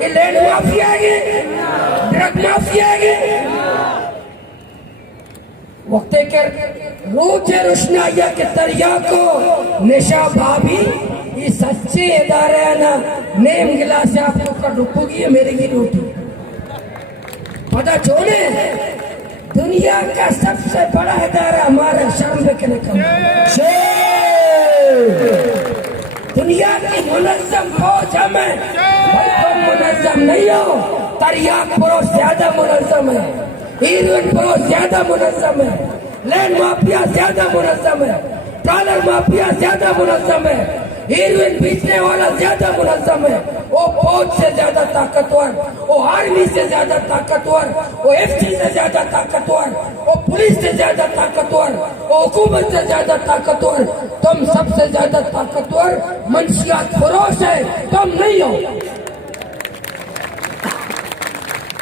ये land mafia है, drug mafia है। वक्त के रोज रोशनाइया के दरिया को निशा भाभी ये सच्चे इदारे ना नेम गिलास आपको कर डुबोगी मेरे की रोटी पता छोड़े। दुनिया का सबसे बड़ा इदारा हमारा शर्म के कम दुनिया की मुनज़्ज़म फौज हमें तुम मुनज़्ज़म नहीं हो। तरियाक प्रो ज्यादा मुनज़्ज़म है, हीरोइन प्रो ज्यादा मुनज़्ज़म है, लैंड माफिया ज्यादा मुनज़्ज़म है, ट्रॉलर माफिया ज्यादा मुनज़्ज़म है, हीरोइन बेचने वाला ज्यादा मुनज़्ज़म है। वो फौज से ज्यादा ताकतवर, वो आर्मी से ज्यादा ताकतवर, वो एफसी से ज्यादा ताकतवर, वो पुलिस से ज्यादा ताकतवर, वो हुकूमत से ज्यादा ताकतवर। तुम सबसे ज्यादा ताकतवर मंशियात फरोश है, तुम नहीं हो।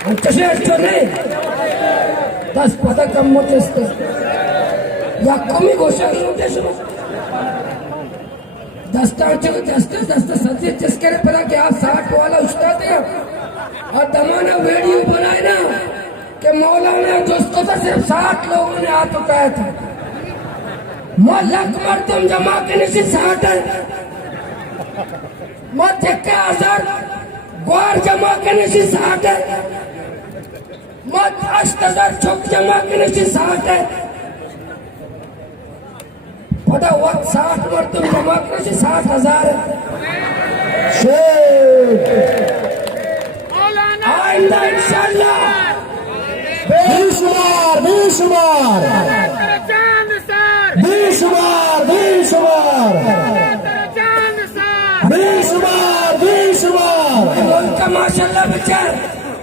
नहीं 10 पदक कम होते या कमी घोषणा दस्ता सच्चे चस्के पता कि आप 60 वाला उस्ताद है और दमाना वीडियो बनाए ना कि मौलाना दोस्तों से सिर्फ 60 लोगों ने हाथ उठाया था। लक मर तुम जमा के नहीं 60 है मत 1000 ग्वार जमा के नहीं 60 है मत 8000 चौक जमा के नहीं 60 है पता वक्त 60 मर तुम जमा के नहीं 60,000 है। आइंदा इंशाल्लाह बेशुमार बेशुमार बेशुमार बेशुमार बेशुमार बेशुमार का माशाल्लाह बेचार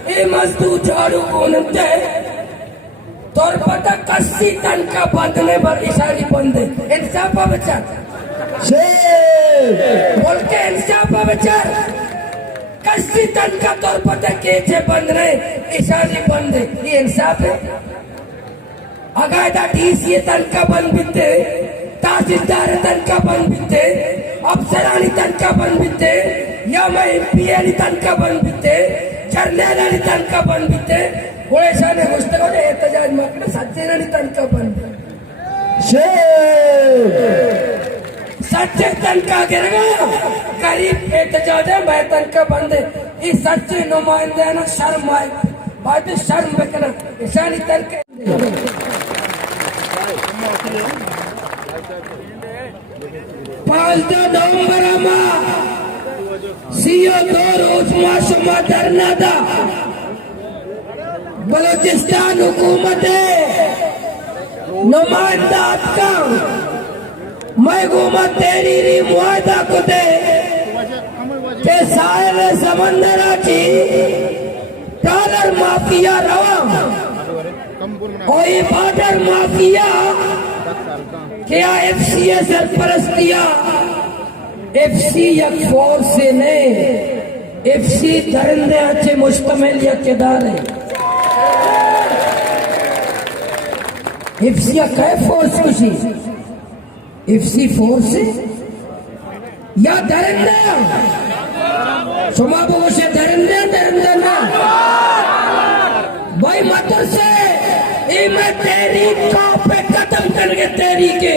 ये मजदूर झाड़ू कोनते तौर पता 80 टन का बंधने पर इशारी बंदे इंसाफ बेचार बोल के इंसाफ बेचार 80 टन का तौर पता केचे बंधने इशारी बंदे ये इंसाफ है। अगायदा डीसी तन का बंद बिते, तहसीलदार तन का बंद बिते, अफसरानी तन का बंद बिते, या मैं एमपी तन का बंद बिते, जर्नल तन का बंद बिते, बड़े शाने गुस्तगो ने एहतजाज मकने सच्चे तन का बंद सच्चे तन का गिरेगा करीब एहतजाज है मैं तन का बंद है। इस सच्चे नुमाइंदे ना शर्म आए बात शर्म बकना ईशानी तन के पाँच नवंबर सीओ 2 रोज माशुमा धरना दा बलोचिस्तान हुकूमत नुमाइंदात का महकूमत तेरी मुआहदा को दे के साहिल समंदरा की डॉलर माफिया रवा और बॉर्डर माफिया क्या एफसी सरपरस्तिया एफसी या फोर्स से ने एफसी दरिंदे अच्छे मुश्तमिल या केदार है एफसी या कै फोर्स कुछ एफसी फोर्स या दरिंदे शुमा बो से दरिंदे दरिंदे ना भाई मतलब से मैं तेरी पे कदम करके तेरी के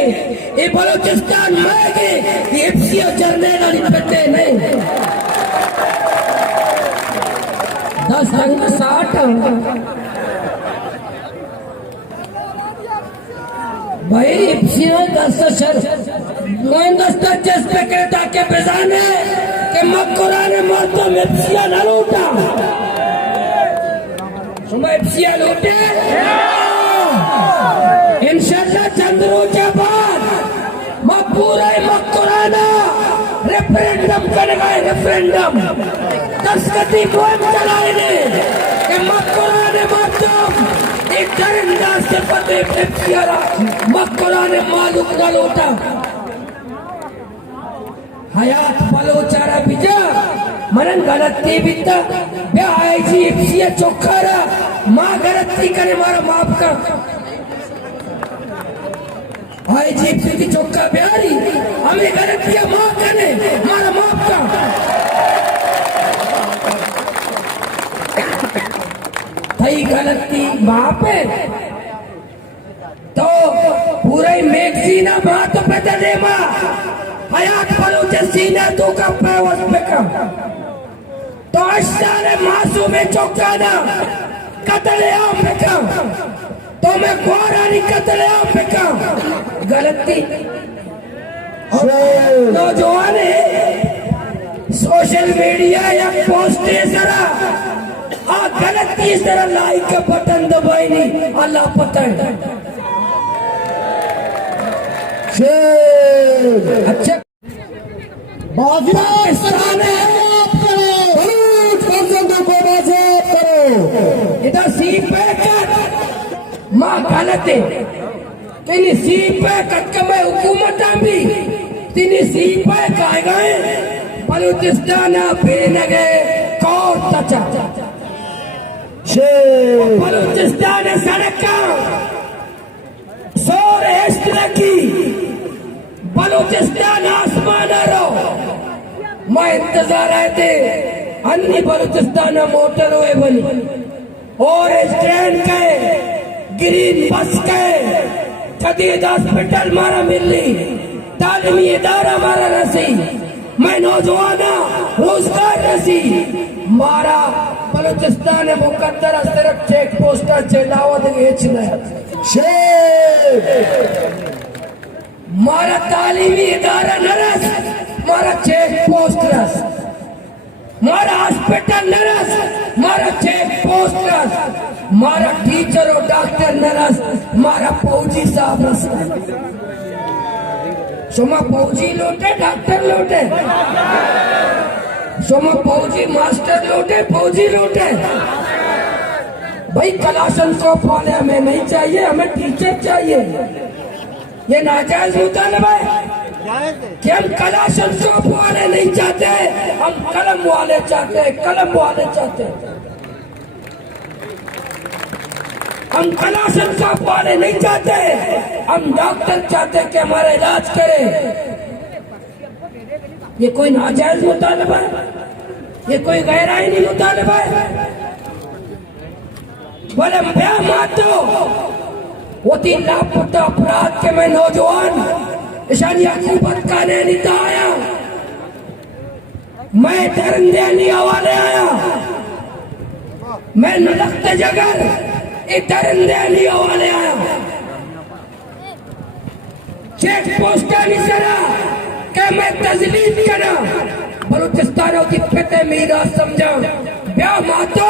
ये बलोचिस्तान में के ये एफसी और जर्नल वाली पते नहीं 10 अंक 60 भाई एफसी ने 10 पे कहता के बेजाने के मक्कुरा ने मर्दों में एफसी ना लूटा सुबह एफसी लूटे इंशाल्लाह चंद रोजा बाद मकबूरा मक्कुराना रेफरेंडम करेगा रेफरेंडम दस्तखती मुहिम चलाएंगे कि मक्कुराने मर्दम एक दरिंदा से पते एफसीआरा मक्कुराने मालूम न लूटा हयात बलोचारा बिजा मनन गलती बिता बे आईजी एफसी चौखारा मां गलती करे मारा माफ कर आईजी की चौका बिहारी हमें गलतियां माफ करे मारा माफ कर भाई गलती वहां पे तो पूरे मैगजीना बात पे दे मां हयात बलूचिस्तान तो का पैवस पे कम तो अशारे मासूम चौकाना कत्ले आम पे कम तो मैं गोरानी कत्ले आम पे कम गलती नौजवान सोशल मीडिया या पोस्ट जरा गलती इस तरह लाइक का बटन दबाई नहीं अल्लाह पता है अच्छा पाकिस्तान है इधर सी पे कर माँ गलत है तिनी सी पे कट के मैं हुकूमत भी तिनी सी पे कह गए बलूचिस्तान बेनगे कौर तचा बलूचिस्तान सड़क सोर की बलूचिस्तान आसमान रो मैं इंतजार रहते अन्य बलूचिस्तान मोटर हुए बनी और स्टैंड के ग्रीन बस के जदीद हॉस्पिटल मारा मिली तालीमी इदारा मारा रसी मैं नौजवान रोजगार रसी मारा बलूचिस्तान मुकद्दर सिर्फ चेक पोस्टर चलावत गेच मारा तालीमी इदारा नरस मारा चेक पोस्ट रस मारा हॉस्पिटल नरस मारा चेक पोस्ट रस मारा टीचर और डॉक्टर नरस मारा फौजी साहब रस सोमा फौजी लौटे डॉक्टर लौटे सोमा फौजी मास्टर लौटे फौजी लौटे भाई कलाशनकोफ वाले हमें नहीं चाहिए हमें टीचर चाहिए ये नाजायज मुतालबा है कि हम कलाशनकोफ वाले नहीं चाहते हम कलम वाले चाहते हैं कलम वाले चाहते हैं हम कलाशनकोफ वाले नहीं चाहते हम डॉक्टर चाहते कि हमारा इलाज करे ये कोई नाजायज मुतालबा है ये कोई गैर आईनी मुतालबा है बोले मैं मातो वो 3 लापता अपराध के मैं नौजवान ईशानी अकूबत का नहीं आया मैं दरिंदे हवाले आया मैं नलखते जगर दरिंदे हवाले आया चेक पोस्ट सरा के मैं तजलील करा बलूचिस्तान की फतेह मेरा समझा ब्याह मातो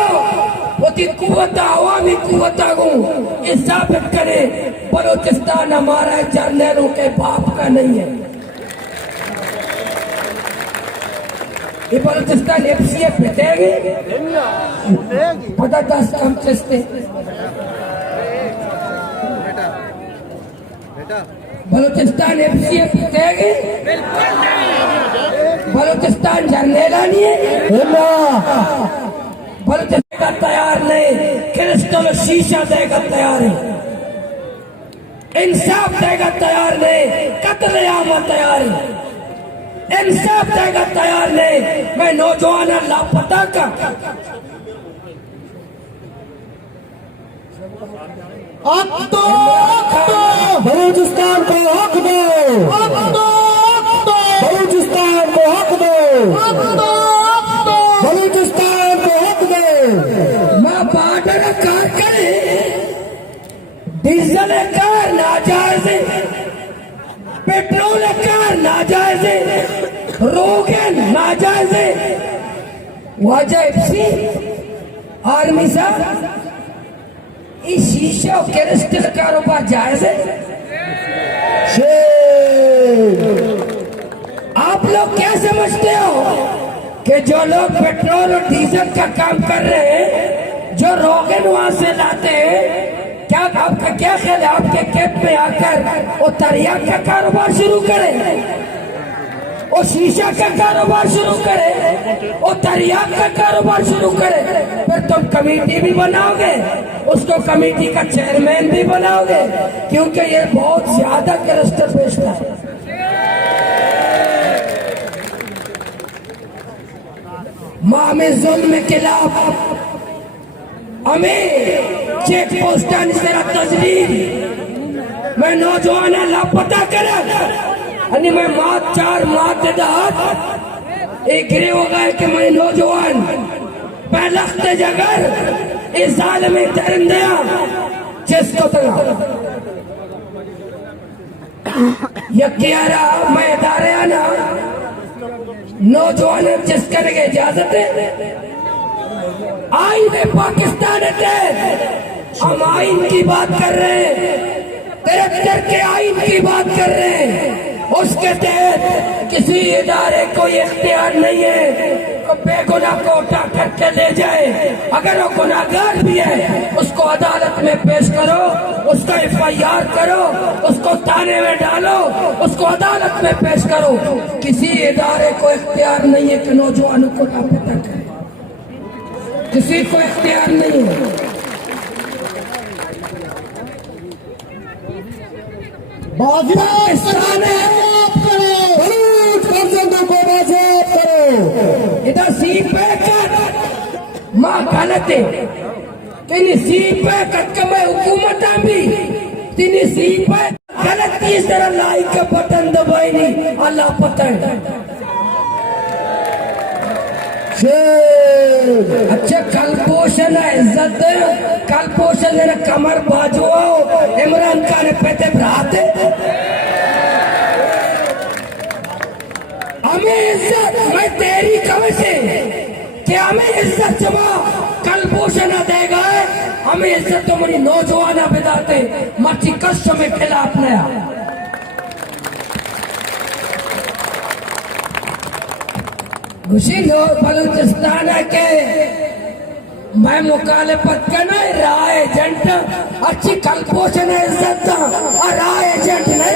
होती कुव्वत अवामी कुव्वत ये साबित करे बलूचिस्तान हमारा जर्नलों के बाप का नहीं है ये बलूचिस्तान एफसीएफ में देंगे पता 10 कम चस्ते बलूचिस्तान एफसीएफ देंगे बलूचिस्तान जर्नेला नहीं है बलूचिस्तान तैयार नहीं क्रिस्टल शीशा देगा तैयार है इंसाफ देगा तैयार नहीं कत्ले आम तैयार है इंसाफ देगा तैयार नहीं मैं नौजवान लापता का बलूचिस्तान को हक दो बलूचिस्तान को हक दो बलूचिस्तान को हक दो माँ बॉर्डर कार करे डीजल कार नाजायज पेट्रोल कार नाजायज रोगन नाजायज वजह एफसी आर्मी साहब इस शीशे और क्रिस्टल कारोबार जायज है आप लोग क्या समझते हो कि जो लोग पेट्रोल और डीजल का काम कर रहे हैं जो रोगन वहां से लाते हैं क्या आपका क्या ख्याल है आपके कैंप में आकर वो तरियाक का कारोबार शुरू करें वो शीशा का कारोबार शुरू करे वो तरियाक का कारोबार शुरू करे फिर तुम कमेटी भी बनाओगे उसको कमेटी का चेयरमैन भी बनाओगे क्योंकि ये बहुत ज्यादा क्लस्टर बेचता है माँ में जुल्म के खिलाफ हमें चेक पोस्टान जरा तजवीज मैं नौजवान लापता कर અને मैं मात चार मात दात एक गिरे हो गए कि मैं नौजवान पहलख्त जगर इस साल में दरिंदया जिसको तला यकियारा मैं दारे आना नौजवान जिस करके इजाजत है आईन पाकिस्तान है हम आईन की बात कर रहे हैं तिरहत्तर के आईन की बात कर रहे हैं उसके तहत किसी इदारे को इख्तियार नहीं है कि बेगुनाह को उठा करके ले जाए अगर वो गुनाहगार भी है उसको अदालत में पेश करो उसका FIR करो उसको थाने में डालो उसको अदालत में पेश करो किसी इदारे को इख्तियार नहीं है कि नौजवानों को लापता करे किसी को इख्तियार नहीं है पाकिस्तान इधर सी पे कर माँ गलत है तिनी सी पे कट मैं हुकूमत भी तिनी सी पे गलत तीस तरह लाइक का बटन दबाई नहीं अल्लाह पता है अच्छा कल पोषण है इज्जत कल पोषण है कमर बाजू इमरान खान ने पेटे भराते हमें इज्जत मैं तेरी कवि से कि हमें इज्जत जमा कल पोषण देगा हमें इज्जत तो मेरी नौजवान बिताते मची कष्ट में खिलाफ नया खुशी लोग बलूचिस्तान के मैं मुखालिफत करना राय एजेंट अच्छी कल पोषण इज्जत और राय एजेंट ने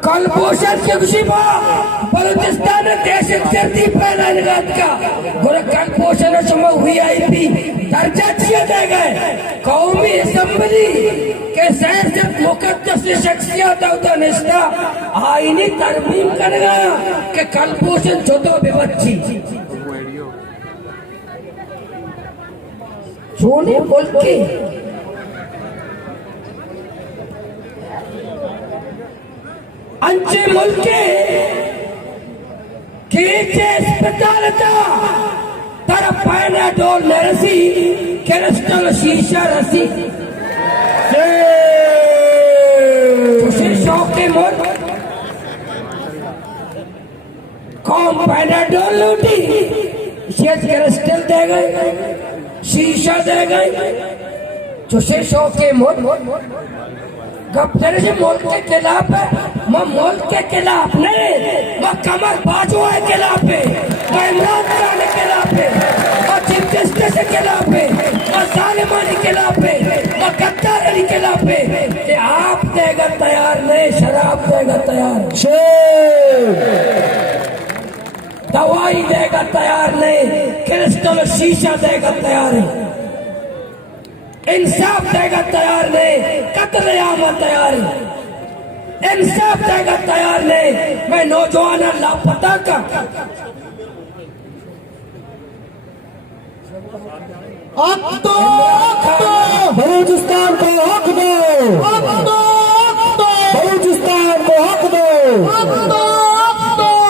कल पोषण की खुशी बलूचिस्तान दहशत गर्दी पैदा निगात का गोरे कल पोषण VIP दर्जा दिए दे गए कौमी असम्बली के सैयद मुकद्दस शख्सियत निष्ठा आईनी तरमीम कर गया कि कल पोषण छोटो बेबच्ची सोने मुल्क की अंचे मुल्क के अस्पताल था तरफ पैनाडोल में रसी कैरेस्टल शीशा रसी शौक के मुल्क कौन पैनाडोल लूटी शेष कैरेस्टल दे गए शीशा दे गए जो से शौक के मुल्क गप तेरे से मुल्क के खिलाफ है मैं मुल्क के खिलाफ नहीं मैं कमर बाजू के खिलाफ है मैं इमरान खान के खिलाफ है मैं चीफ जस्टिस के खिलाफ है मैं जालिमानी के खिलाफ है मैं गद्दारी के खिलाफ है कि आप देगा तैयार नहीं शराब देगा तैयार दवाई देगा तैयार नहीं क्रिस्टल शीशा देगा तैयार है इंसाफ देगा तैयार नहीं कत्ल आम तैयार है इंसाफ देगा तैयार नहीं मैं नौजवान लापता का बलूचिस्तान को हक दो बलूचिस्तान को हक दो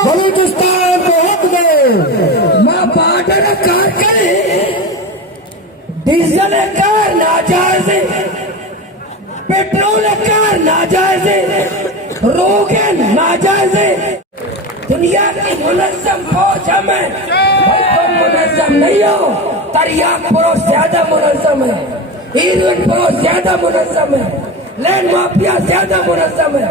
बलूचिस्तान को हक दो माँ बॉर्डर कार करे डीजल कार नाजायज पेट्रोल कार नाजायज रोगन नाजायज दुनिया की मुनज़्ज़म फौज हमें तुम मुनज़्ज़म नहीं हो तरियाक प्रो ज्यादा मुनज़्ज़म है हीरोइन प्रो ज्यादा मुनज़्ज़म है लैंड माफिया ज्यादा मुनज़्ज़म है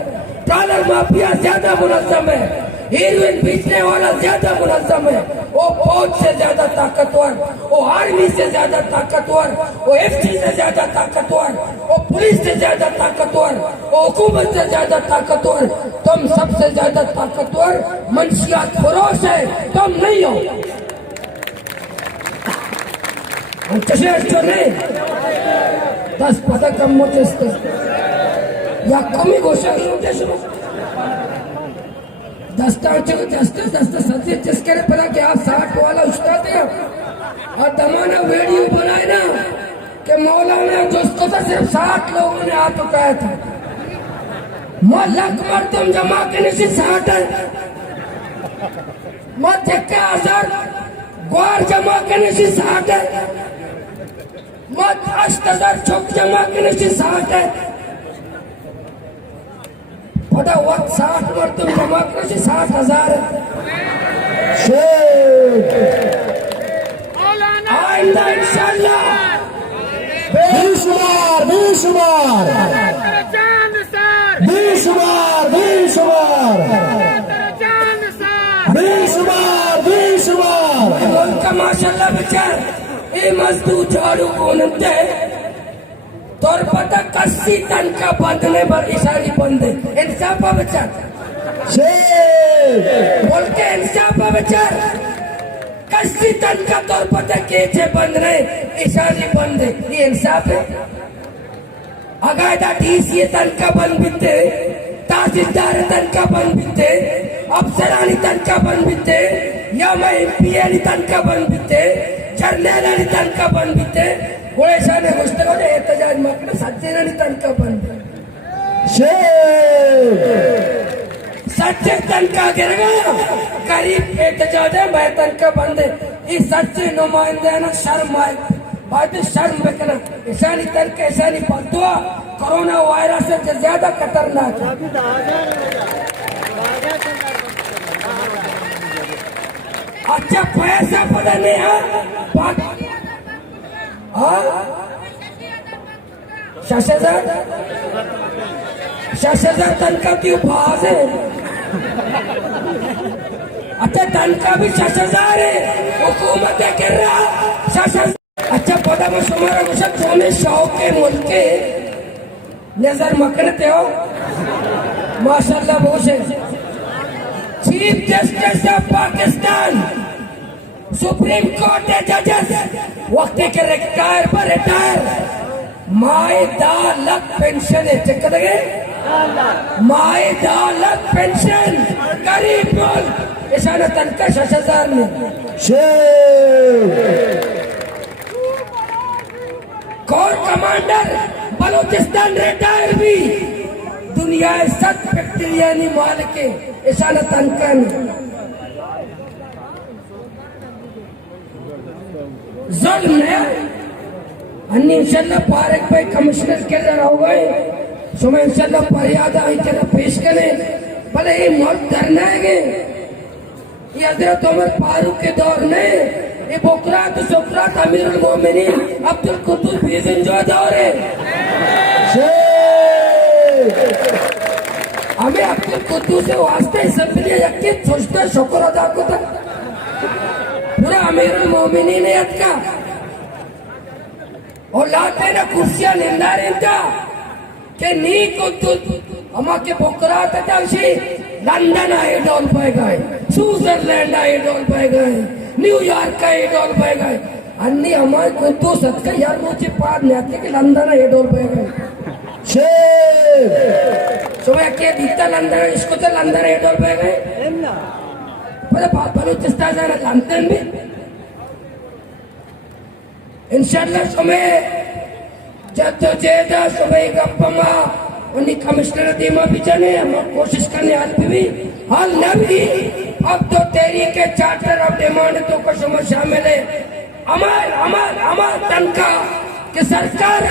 डॉलर माफिया ज्यादा मुनज़्ज़म है हीरोइन बेचने वाला ज्यादा मुनज़्ज़म है वो फौज से ज्यादा ताकतवर वो आर्मी से ज्यादा ताकतवर वो FC से ज्यादा ताकतवर वो पुलिस से ज्यादा ताकतवर वो हुकूमत से ज्यादा ताकतवर तुम सबसे ज्यादा ताकतवर मंशियात फरोश है तुम नहीं हो नहीं 10 पता कम मोटे या कमी घोषणा दस्ता सत्य जिसके पता कि आप 60 वाला उस्ताद हैं जमाना वीडियो बनाए ना कि मौलाना दोस्तों से सिर्फ 60 लोगों ने हाथ उठाया था। मैं लख मर तुम जमा करने से 60 है, मैं 10,000 ग्वार जमा करने से 60 है, मैं 10,000 चौक जमा करने से 60 है। पता हुआ 60 मर तुम जमा करने से 60,000 है। आइंदा इंशाल्लाह बेशुमार बेशुमार बेशुमार बेशुमार बेशुमार बेशुमार उनका माशाल्लाह बचार ये मजदूर झाड़ू कोनते तोर पता 80 टन का बंधने पर इशारी बंदे इंसाफ बचार बोल के इंसाफ बचार 80 टन का तोर पता केचे बंद रहे इशारी बंदे ये इंसाफ है। अगायदा डीसी तन का बंद बिते तहसीलदार तन का बंद बिते अफसरानी तन का बंद बिते या मैं एमपी तन का बंद बिते जर्नल तन का बंद बिते गोळेशाने गोष्ट को एहतजाज मकने सज्जनानी तन का बंद सच्चे तन का गिरगा करीब एहतजाज है मैं तन का बंद इस सच्चे नुमाइंदे ना शर्म आए बात शर्म रखना ईशानी तन के ईशानी पदुआ कोरोना वायरस से ज्यादा खतरनाक है। अच्छा पैसा पता नहीं है 6,000 तनखा की उपहास है। अच्छा तनखा भी 6,000 है हुकूमत कर रहा 6,000। अच्छा पता मैं शुमारा मुशक सोने शौक के मुल्क के नजर मकनते हो माशाल्लाह बहुत है। Chief justice of Pakistan supreme court जजेस वक्त के रिटायर पर रिटायर माए 10 लाख पेंशन है चेक करेंगे माए 10 लाख पेंशन गरीब बोल ईशाना तनखा 6,000 में कोर कमांडर बलूचिस्तान रिटायर भी दुनिया 7 फैक्ट्रियानी माल के ईशाना तनखा जुल्म है। अन्य इंशाल्लाह पारक भाई कमिश्नर के जरा हो गए सो मैं इंशाल्लाह फरियाद आई के पेश करे भले ये मौत डरना है ये हजरत उमर फारूक के दौर में ये बुकरात सुकरात अमीरुल मोमिनीन अब्दुल कुद्दूस बीज़न जो दौर है हमें अब्दुल कुद्दूस से वास्ते सब लिए यकीन सोचता शुक्र अदा को था पूरा अमीरुल मोमिनीन है का और लाते ना कुर्सियां निंदारे था के नी कुद्दूस हमारे बुकरात ताशी लंदन आइडोल पे गए स्विट्जरलैंड आइडोल पे गए न्यूयॉर्क का आइडोल पे गए अन्नी हमारे कुद्दूस का यार मुझे पार नहीं आते कि लंदन आइडोल पे गए सुबह के बीता लंदन इसको तो लंदन आइडोल पे गए पर बलूचिस्तान जाना लंदन में इंशाल्लाह सुबह जद्दोजहद सुबह गप्पमा उन्हीं कमिश्नर दीमा भी जाने हम कोशिश करने हाल भी हाल न भी अब तो तेरी के चार्टर ऑफ डिमांड तो को शामिल है अमर अमर अमर तनखा कि सरकार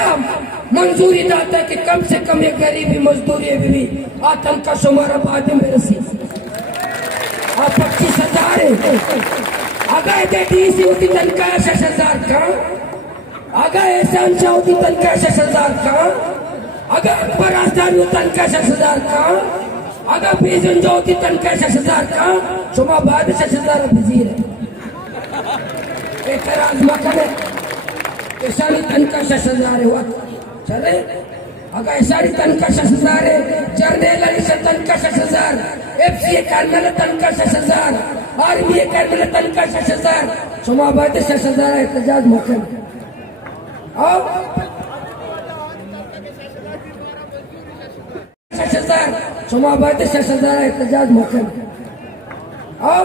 मंजूरी दाता कि कम से कम ये गरीबी मजदूरी भी आतंक का शुमार बाद में रसी 25,000 है अगर डीसी होती तनख्वाह 6,000 का अगर एहसान शाह होती तनख्वाह 6,000 का अगर अकबर आस्तानी तनख्वाह 6,000 का अगर बीज़न जो होती तनख्वाह 6,000 का शुमा बाद 6,000 वजीर है एतराज मकने ऐसानी तनख्वाह 6,000 हुआ चले अगर ऐसानी तनख्वाह 6,000 है जर्नल से तनख्वाह 6,000 एफसीए कर्नल तनख्वाह 6,000 आर्मी कर्नल तनख्वाह 6,000 शुमा बाद 6,000 एहतजाज मकने आओ 6,000 शुमा बाद 6,000 एहतजाज मकने आओ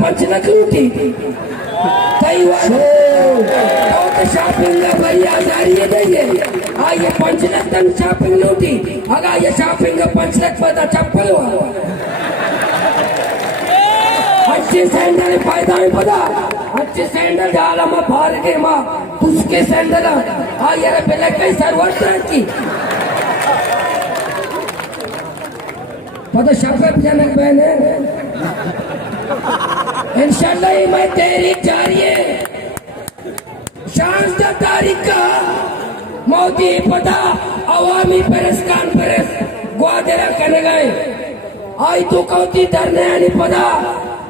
5 लाख लूटी कई बार तो शॉपिंग भाई आजारी दे ये 5 लाख तन शॉपिंग लूटी अगर ये शॉपिंग 5 लाख पता चप्पल हुआ अच्छे सैंडल फायदा है पता अच्छे सैंडल डाला मैं बाहर के माँ उसके सैंडल ये पहले कई सर्वत की पता शफक जनक बहन है इंशाल्लाह मैं तेरी जारी है शांत तारीख का मोदी पता अवामी प्रेस कॉन्फ्रेंस ग्वादरा करने गए आई तो कौती धरने नहीं पता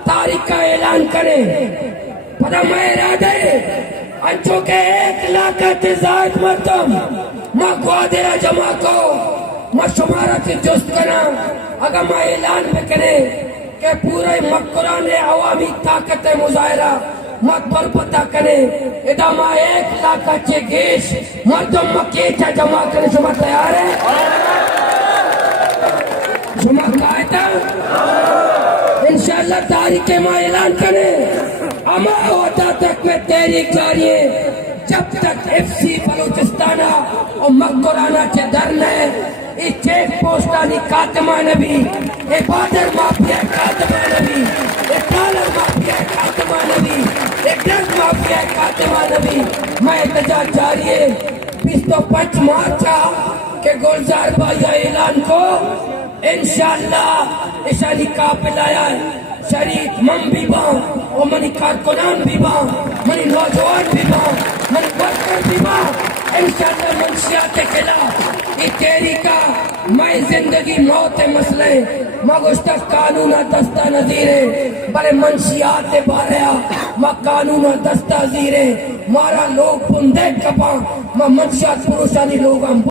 तारीख का ऐलान करे पता मैं इरादे अंचों के 1 लाख जायद मरतम मैं ग्वादरा जमा को मैं शुमारा की जुस्त करा अगर मैं ऐलान में करे कि पूरे मक्कुरा ने अवामी ताकत मुजाहरा मत पर पता करे इदामा 1 लाख अच्छे गेश मर्दम मक्के जमा करे शुमा तैयार है शुमा कायदा इंशाल्लाह तारीख में ऐलान करे अमा होता तक में तहरीक जारी है जब तक FC बलूचिस्ताना और मक्कुराना चे धरना है ये चेक पोस्टानी कातमा नबी ये बादर माफिया कातमा नबी ये डॉलर माफिया कातमा नबी ये ड्रग माफिया कातमा नबी मैं इतजा जारी है 25 मार्च के गुलजार भाई ऐलान को इंशाल्लाह इशानी काफिला आया शरीक मम भी बां और मनी कारकुनान भी बां मनी नौजवान भी बां मनी वर्कर भी बां इंशाल्लाह मंशियात के खिलाफ ये तेरी का मैं जिंदगी मौत मसले मगुश्त कानून दस्ता नजीरे बड़े मंशियात बारया मा कानून दस्ता जीरे मारा लोग बुंदे कपा मा मंशियात पुरुषानी लोग